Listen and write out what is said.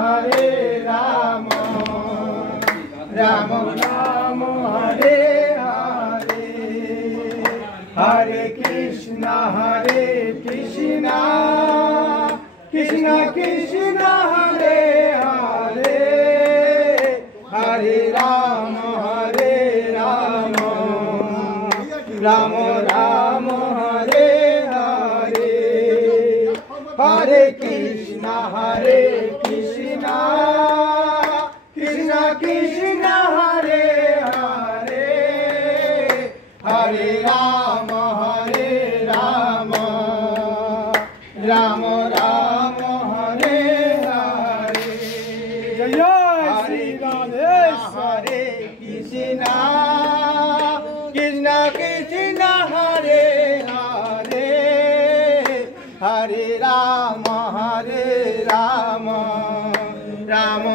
Hare Ram Ram Ram Hare Hare Hare Krishna Krishna Krishna Hare Hare Hare Ram Ram Ram Hare Hare Hare Krishna Krishna Krishna Hare Hare Hare Ram Ram Ram Hare Hare Jai Shri Radhe Hare Krishna Krishna Krishna Hare Hare Hare Ram Ram